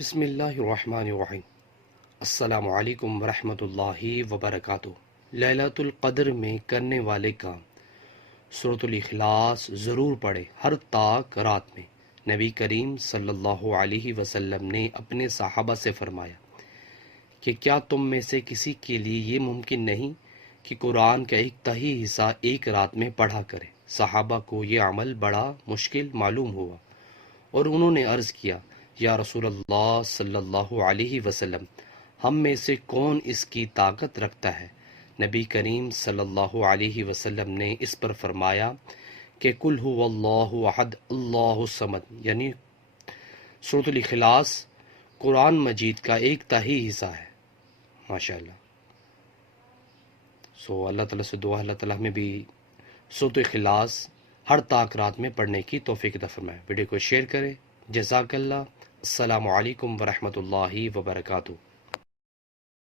بسم اللہ الرحمن الرحیم۔ السلام علیکم ورحمۃ اللہ وبرکاتہ۔ لیلۃ القدر میں کرنے والے کام سورۃ الاخلاص ضرور پڑھے ہر طاق رات میں۔ نبی کریم صلی اللہ علیہ وسلم نے اپنے صحابہ سے فرمایا کہ کیا تم میں سے کسی کے لیے یہ ممکن نہیں کہ قرآن کا ایک تہی حصہ ایک رات میں پڑھا کرے؟ صحابہ کو یہ عمل بڑا مشکل معلوم ہوا اور انہوں نے عرض کیا، یا رسول اللہ صلی اللہ علیہ وسلم، ہم میں سے کون اس کی طاقت رکھتا ہے؟ نبی کریم صلی اللہ علیہ وسلم نے اس پر فرمایا کہ قل هو اللہ احد اللہ الصمد، یعنی سورۃ الاخلاص قرآن مجید کا ایک تہی حصہ ہے۔ ماشاءاللہ۔ اللہ تعالیٰ سے دعا اللہ تعالیٰ ہمیں بھی سورۃ الاخلاص ہر طاق رات میں پڑھنے کی توفیق عطا فرمائے۔ ویڈیو کو شیئر کریں۔ جزاک اللہ۔ السلام علیکم ورحمۃ اللہ وبرکاتہ۔